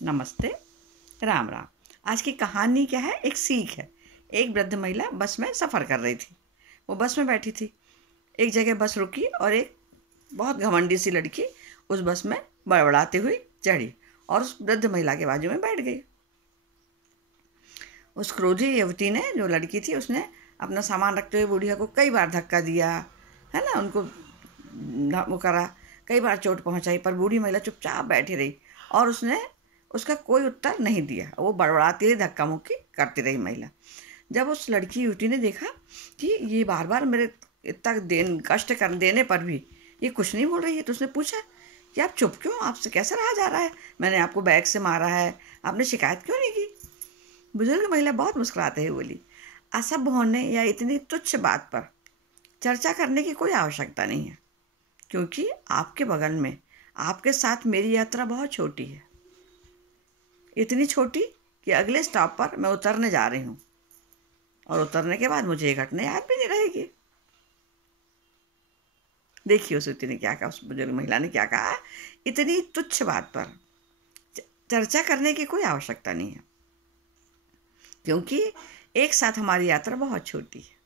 नमस्ते, राम राम। आज की कहानी क्या है? एक सीख है। एक वृद्ध महिला बस में सफ़र कर रही थी। वो बस में बैठी थी। एक जगह बस रुकी और एक बहुत घमंडी सी लड़की उस बस में बड़बड़ाती हुई चढ़ी और उस वृद्ध महिला के बाजू में बैठ गई। उस क्रोधी युवती ने, जो लड़की थी, उसने अपना सामान रखते हुए बुढ़िया को कई बार धक्का दिया, है ना, उनको वो करा, कई बार चोट पहुंचाई, पर बूढ़ी महिला चुपचाप बैठी रही और उसने उसका कोई उत्तर नहीं दिया। वो बड़बड़ाती रही, धक्का मुक्की करती रही महिला। जब उस लड़की युवती ने देखा कि ये बार बार मेरे इतना कष्ट कर देने पर भी ये कुछ नहीं बोल रही है, तो उसने पूछा कि आप चुप क्यों? आपसे कैसे रहा जा रहा है? मैंने आपको बैग से मारा है, आपने शिकायत क्यों नहीं की? बुजुर्ग महिला बहुत मुस्कुराते हुए बोली, असभ्य होने या इतनी तुच्छ बात पर चर्चा करने की कोई आवश्यकता नहीं है, क्योंकि आपके बगल में आपके साथ मेरी यात्रा बहुत छोटी है। इतनी छोटी कि अगले स्टॉप पर मैं उतरने जा रही हूँ और उतरने के बाद मुझे ये घटना याद भी नहीं रहेगी। देखिए उस व्यक्ति ने क्या कहा, उस बुजुर्ग महिला ने क्या कहा, इतनी तुच्छ बात पर चर्चा करने की कोई आवश्यकता नहीं है, क्योंकि एक साथ हमारी यात्रा बहुत छोटी है।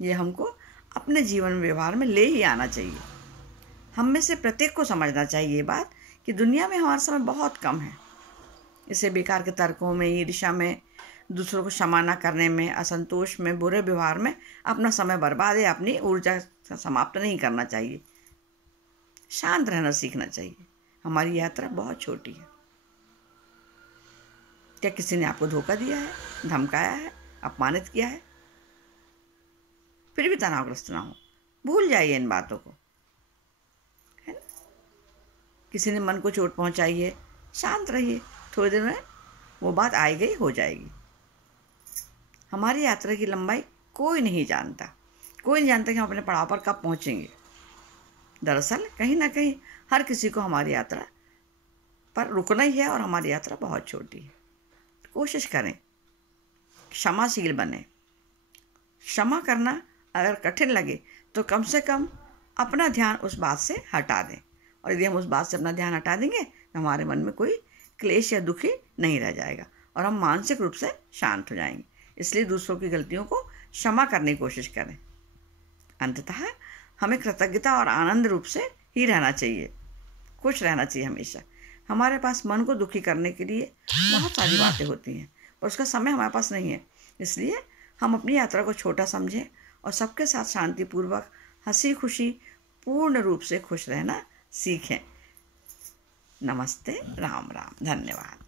ये हमको अपने जीवन व्यवहार में ले ही आना चाहिए। हम में से प्रत्येक को समझना चाहिए ये बात कि दुनिया में हमारा समय बहुत कम है। इसे बेकार के तर्कों में, ईर्ष्या में, दूसरों को क्षमा न करने में, असंतोष में, बुरे व्यवहार में अपना समय बर्बाद या अपनी ऊर्जा समाप्त नहीं करना चाहिए। शांत रहना सीखना चाहिए। हमारी यात्रा बहुत छोटी है। क्या किसी ने आपको धोखा दिया है, धमकाया है, अपमानित किया है? फिर भी तनावग्रस्त ना हो, भूल जाइए इन बातों को, है ना। किसी ने मन को चोट पहुंचाई है, शांत रहिए, थोड़ी देर में वो बात आई गई हो जाएगी। हमारी यात्रा की लंबाई कोई नहीं जानता। कोई नहीं जानता कि हम अपने पड़ाव पर कब पहुंचेंगे। दरअसल कहीं ना कहीं हर किसी को हमारी यात्रा पर रुकना ही है और हमारी यात्रा बहुत छोटी है। कोशिश करें, क्षमाशील बने। क्षमा करना अगर कठिन लगे तो कम से कम अपना ध्यान उस बात से हटा दें, और यदि हम उस बात से अपना ध्यान हटा देंगे तो हमारे मन में कोई क्लेश या दुखी नहीं रह जाएगा और हम मानसिक रूप से शांत हो जाएंगे। इसलिए दूसरों की गलतियों को क्षमा करने की कोशिश करें। अंततः हमें कृतज्ञता और आनंद रूप से ही रहना चाहिए, खुश रहना चाहिए हमेशा। हमारे पास मन को दुखी करने के लिए बहुत सारी बातें होती हैं, पर उसका समय हमारे पास नहीं है। इसलिए हम अपनी यात्रा को छोटा समझें और सबके साथ शांतिपूर्वक, हंसी खुशी, पूर्ण रूप से खुश रहना सीखें। नमस्ते, राम राम, धन्यवाद।